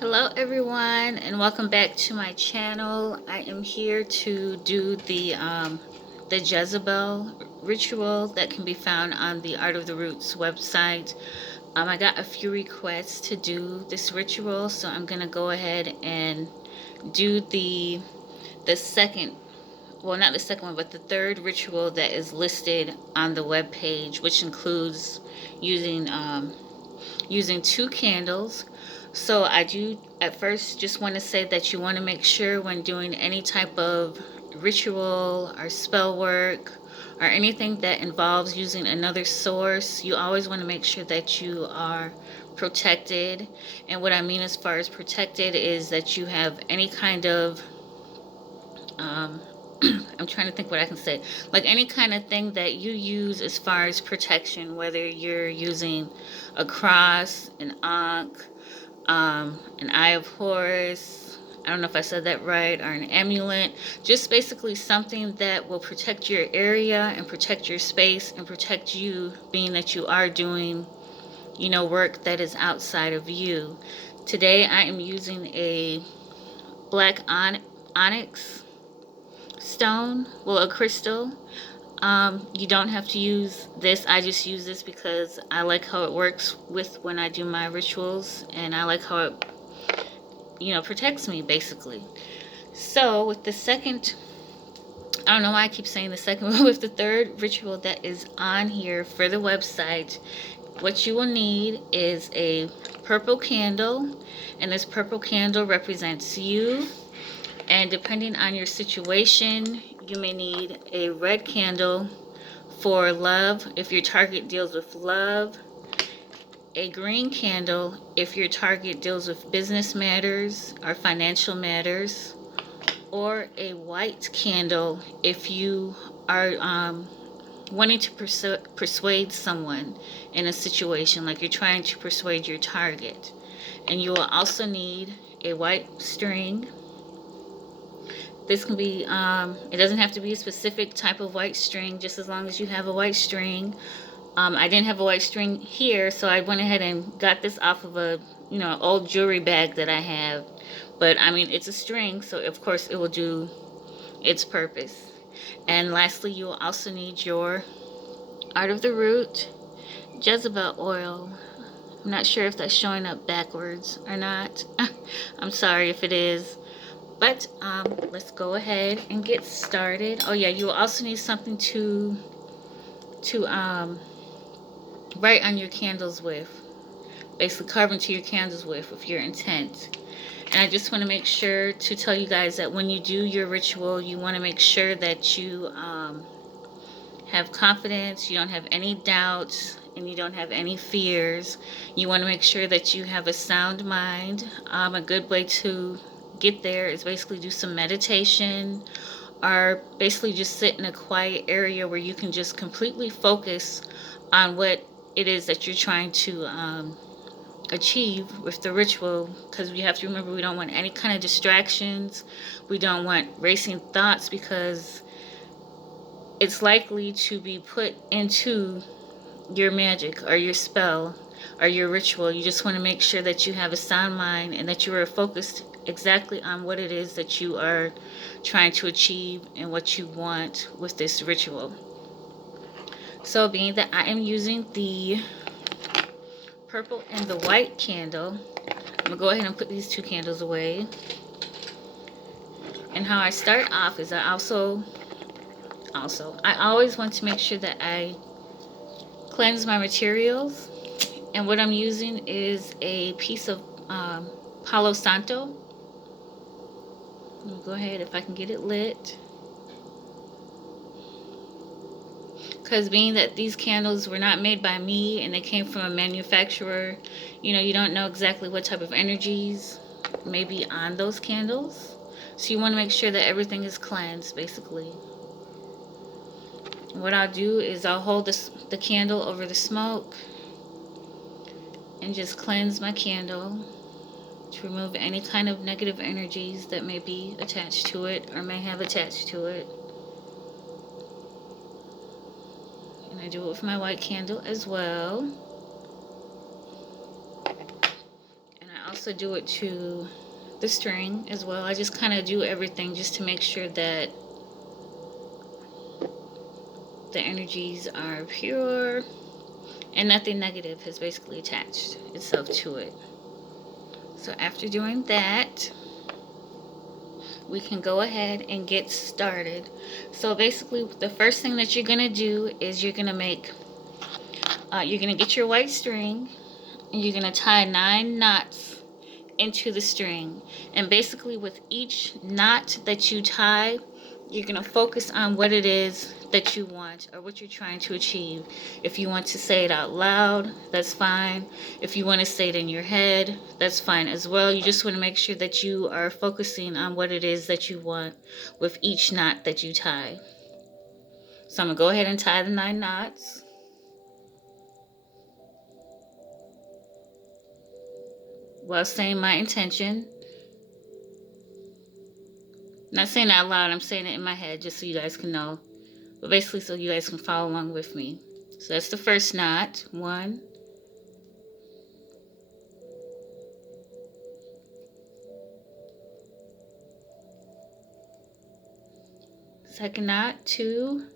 Hello everyone and welcome back to my channel. I am here to do the Jezebel ritual that can be found on the Art of the Roots website. I got a few requests to do this ritual, so I'm gonna go ahead and do the second, well, not the second one, but the third ritual that is listed on the web page, which includes using using two candles. So I do at first just want to say that you want to make sure when doing any type of ritual or spell work or anything that involves using another source, you always want to make sure that you are protected. And what I mean as far as protected is that you have any kind of um, I'm trying to think what I can say. Like any kind of thing that you use as far as protection, whether you're using a cross, an ankh, an eye of Horus, I don't know if I said that right, or an amulet. Just basically something that will protect your area and protect your space and protect you, being that you are doing, work that is outside of you. Today I am using a black onyx stone, well, a crystal. You don't have to use this. I just use this because I like how it works with when I do my rituals, and I like how it, protects me basically. So with the second, I don't know why I keep saying the second, but with the third ritual that is on here for the website, what you will need is a purple candle, and this purple candle represents you. And depending on your situation, you may need a red candle for love if your target deals with love, a green candle if your target deals with business matters or financial matters, or a white candle if you are wanting to persuade someone in a situation, like you're trying to persuade your target. And you will also need a white string. This can be, it doesn't have to be a specific type of white string, just as long as you have a white string. I didn't have a white string here, so I went ahead and got this off of a, old jewelry bag that I have. But I mean, it's a string, so of course it will do its purpose. And lastly, you will also need your Art of the Root Jezebel oil. I'm not sure if that's showing up backwards or not. I'm sorry if it is. But let's go ahead and get started. Oh yeah, you will also need something to write on your candles with. Basically carve into your candles with your intent. And I just want to make sure to tell you guys that when you do your ritual, you want to make sure that you have confidence, you don't have any doubts, and you don't have any fears. You want to make sure that you have a sound mind. A good way to get there is basically do some meditation, or basically just sit in a quiet area where you can just completely focus on what it is that you're trying to achieve with the ritual, because we have to remember we don't want any kind of distractions. We don't want racing thoughts, because it's likely to be put into your magic or your spell or your ritual. You just want to make sure that you have a sound mind and that you are focused exactly on what it is that you are trying to achieve and what you want with this ritual. So being that I am using the purple and the white candle, I'm going to go ahead and put these two candles away. And how I start off is I always want to make sure that I cleanse my materials. And what I'm using is a piece of Palo Santo. Let me go ahead if I can get it lit. Because being that these candles were not made by me and they came from a manufacturer, you don't know exactly what type of energies may be on those candles. So you want to make sure that everything is cleansed, basically. And what I'll do is I'll hold the candle over the smoke and just cleanse my candle to remove any kind of negative energies that may be attached to it or may have attached to it. And I do it with my white candle as well. And I also do it to the string as well. I just kind of do everything just to make sure that the energies are pure and nothing negative has basically attached itself to it. So after doing that, we can go ahead and get started. So basically the first thing that you're going to do is you're going to get your white string and you're going to tie 9 knots into the string. And basically with each knot that you tie, you're going to focus on what it is that you want or what you're trying to achieve. If you want to say it out loud, that's fine. If you want to say it in your head, that's fine as well. You just want to make sure that you are focusing on what it is that you want with each knot that you tie. So I'm going to go ahead and tie the 9 knots while saying my intention. Not saying it out loud, I'm saying it in my head just so you guys can know. But basically so you guys can follow along with me. So that's the first knot. 1. Second knot. 2.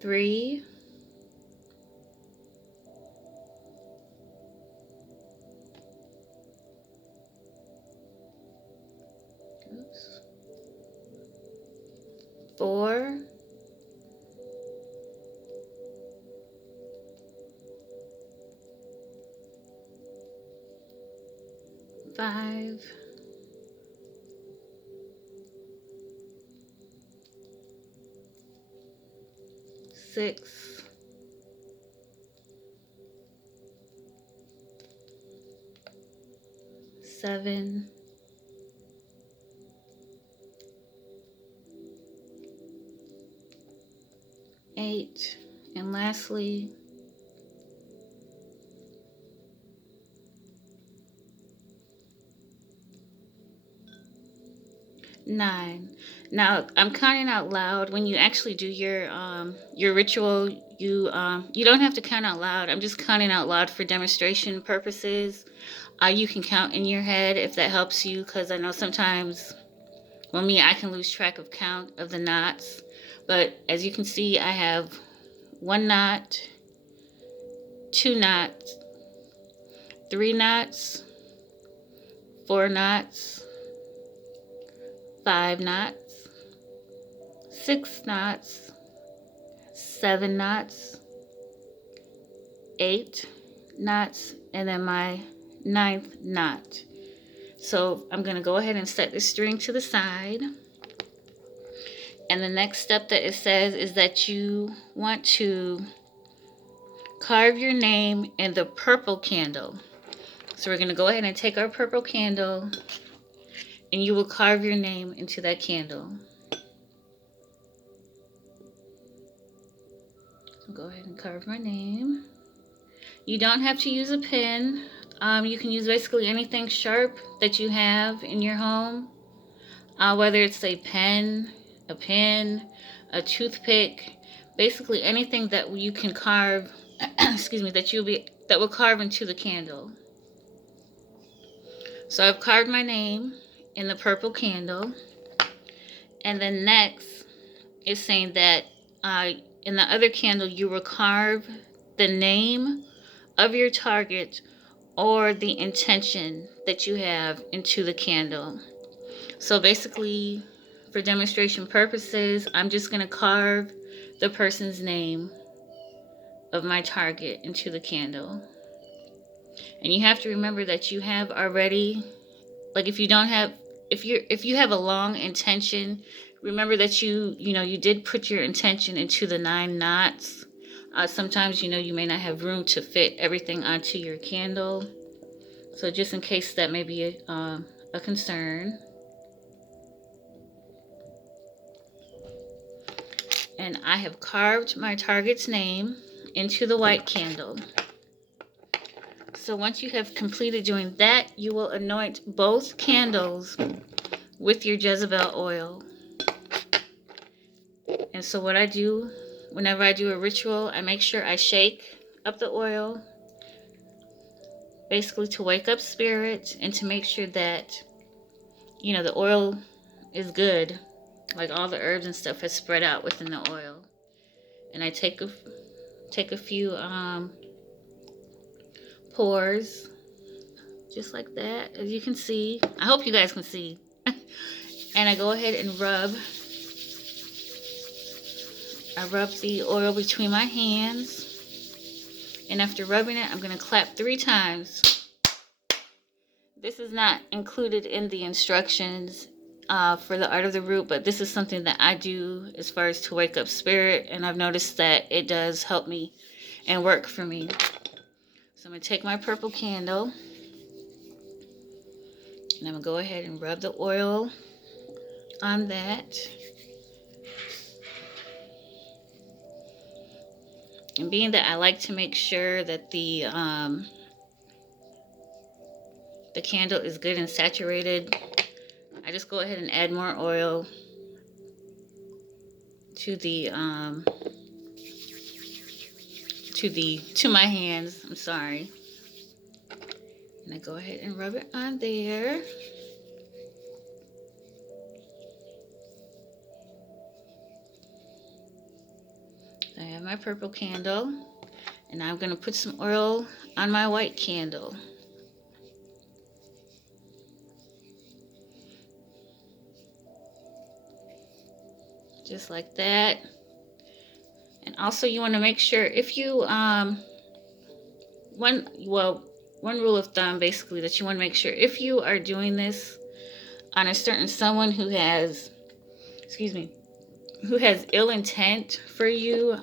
3. 4. 5. 6. 7. 8. And lastly, 9. Now I'm counting out loud. When you actually do your ritual, you don't have to count out loud. I'm just counting out loud for demonstration purposes. You can count in your head if that helps you, because I know sometimes, well, I can lose track of count of the knots. But as you can see, I have 1 knot, 2 knots, 3 knots, 4 knots, 5 knots, 6 knots, 7 knots, 8 knots, and then my 9th knot. So I'm going to go ahead and set the string to the side. And the next step that it says is that you want to carve your name in the purple candle. So we're going to go ahead and take our purple candle and you will carve your name into that candle. So go ahead and carve my name. You don't have to use a pen. You can use basically anything sharp that you have in your home. Whether it's a pen, a toothpick, basically anything that you can carve, excuse me, that will carve into the candle. So I've carved my name in the purple candle. And then next is saying that in the other candle you will carve the name of your target or the intention that you have into the candle. So basically, for demonstration purposes, I'm just going to carve the person's name of my target into the candle. And you have to remember that you have already, like if you have a long intention, remember that you did put your intention into the 9 knots. Sometimes you may not have room to fit everything onto your candle. So just in case that may be a concern. And I have carved my target's name into the white candle. So once you have completed doing that, you will anoint both candles with your Jezebel oil. And so what I do whenever I do a ritual, I make sure I shake up the oil, basically to wake up spirit and to make sure that, you know, the oil is good. Like all the herbs and stuff has spread out within the oil. And I take a few pours, just like that, as you can see. I hope you guys can see. And I go ahead and rub the oil between my hands. And after rubbing it, I'm going to clap 3 times. This is not included in the instructions for the Art of the Root, but this is something that I do as far as to wake up spirit, and I've noticed that it does help me and work for me. So I'm going to take my purple candle, and I'm going to go ahead and rub the oil on that. And being that I like to make sure that the candle is good and saturated, I just go ahead and add more oil to my hands. I'm sorry. And I go ahead and rub it on there. I have my purple candle, and I'm going to put some oil on my white candle. Just like that. And also you want to make sure if you one rule of thumb basically that you want to make sure if you are doing this on a certain someone who has ill intent for you,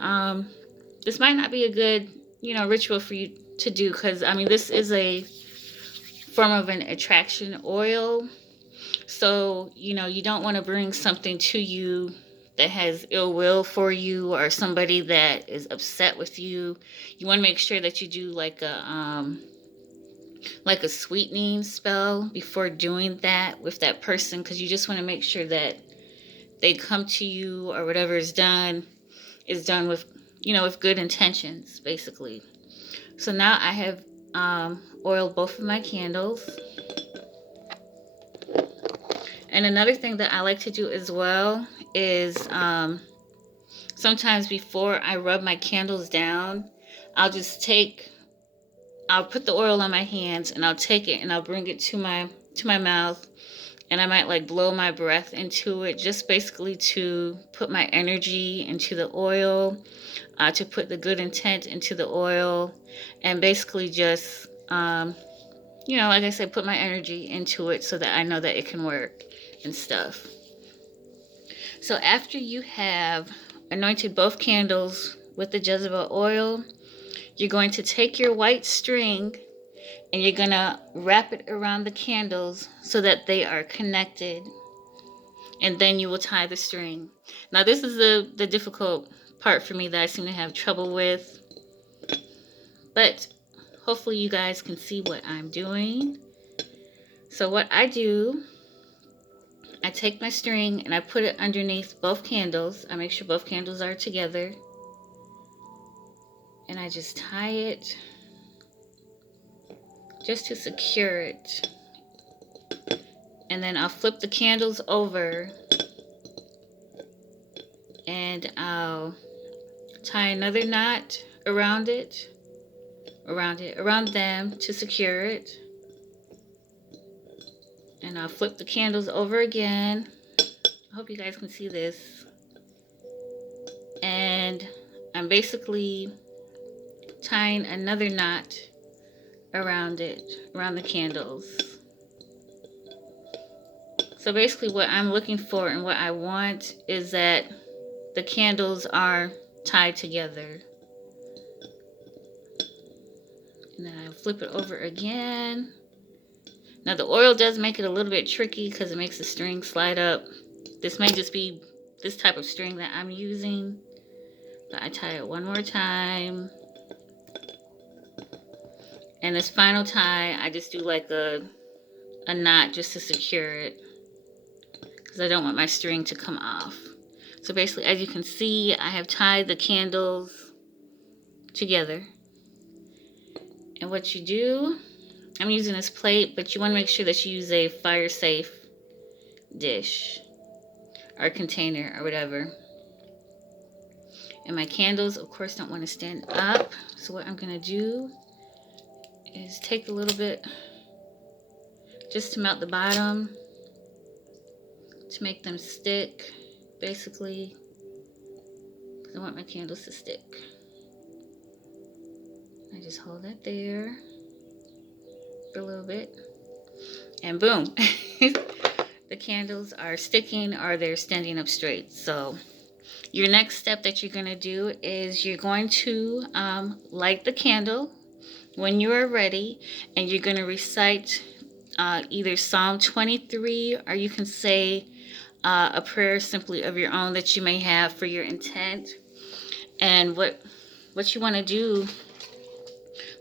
this might not be a good, you know, ritual for you to do, because I mean this is a form of an attraction oil. So, you know, you don't want to bring something to you that has ill will for you, or somebody that is upset with you. You want to make sure that you do like a sweetening spell before doing that with that person, because you just want to make sure that they come to you, or whatever is done with, you know, with good intentions, basically. So now I have oiled both of my candles. And another thing that I like to do as well is sometimes before I rub my candles down, I'll put the oil on my hands, and I'll take it and I'll bring it to my mouth, and I might like blow my breath into it, just basically to put my energy into the oil, to put the good intent into the oil, and basically just you know, like I said, put my energy into it so that I know that it can work and stuff. So after you have anointed both candles with the Jezebel oil, you're going to take your white string and you're going to wrap it around the candles so that they are connected. And then you will tie the string. Now this is the difficult part for me that I seem to have trouble with. But hopefully you guys can see what I'm doing. So what I do, I take my string and I put it underneath both candles. I make sure both candles are together. And I just tie it just to secure it. And then I'll flip the candles over and I'll tie another knot around them to secure it. And I'll flip the candles over again. I hope you guys can see this. And I'm basically tying another knot around the candles. So basically what I'm looking for and what I want is that the candles are tied together. And then I flip it over again. Now the oil does make it a little bit tricky because it makes the string slide up. This may just be this type of string that I'm using. But I tie it one more time. And this final tie, I just do like a knot just to secure it, because I don't want my string to come off. So basically, as you can see, I have tied the candles together. And what you do, I'm using this plate, but you want to make sure that you use a fire safe dish or container or whatever. And my candles, of course, don't want to stand up. So what I'm going to do is take a little bit just to melt the bottom, to make them stick, basically. I want my candles to stick. I just hold that there for a little bit, and boom. The candles are sticking, or they're standing up straight. So your next step that you're going to do is you're going to light the candle when you are ready, and you're going to recite either Psalm 23, or you can say a prayer simply of your own that you may have for your intent. And what you want to do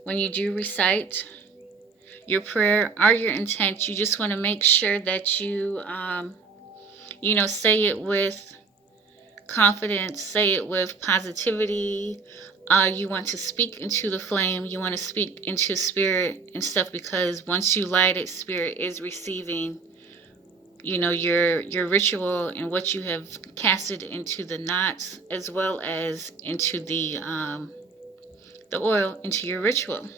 when you do recite your prayer or your intent, you just want to make sure that you say it with confidence, say it with positivity. You want to speak into the flame, you want to speak into spirit and stuff, because once you light it, spirit is receiving your ritual and what you have casted into the knots, as well as into the oil into your ritual.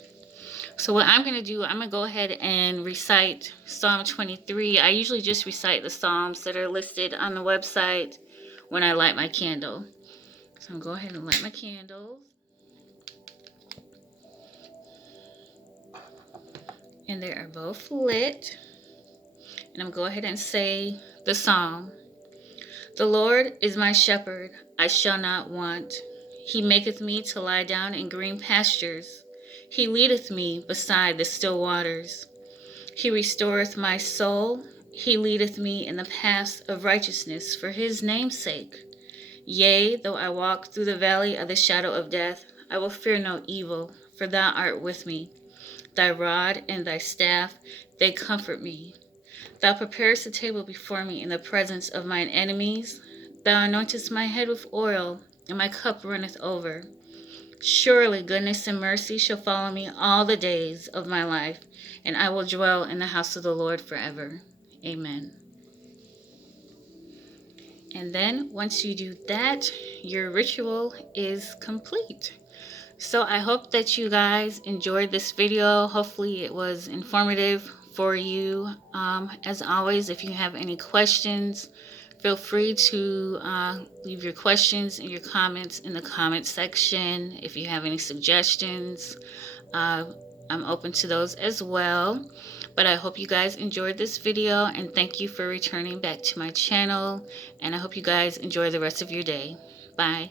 So what I'm going to do, I'm going to go ahead and recite Psalm 23. I usually just recite the Psalms that are listed on the website when I light my candle. So I'm going to go ahead and light my candles. And they are both lit. And I'm going to go ahead and say the Psalm. The Lord is my shepherd, I shall not want. He maketh me to lie down in green pastures. He leadeth me beside the still waters. He restoreth my soul. He leadeth me in the paths of righteousness for his name's sake. Yea, though I walk through the valley of the shadow of death, I will fear no evil, for thou art with me. Thy rod and thy staff, they comfort me. Thou preparest a table before me in the presence of mine enemies. Thou anointest my head with oil, and my cup runneth over. Surely goodness and mercy shall follow me all the days of my life, and I will dwell in the house of the Lord forever. Amen. And then once you do that, your ritual is complete. So I hope that you guys enjoyed this video. Hopefully it was informative for you. As always, if you have any questions, feel free to leave your questions and your comments in the comment section. If you have any suggestions, I'm open to those as well. But I hope you guys enjoyed this video, and thank you for returning back to my channel. And I hope you guys enjoy the rest of your day. Bye.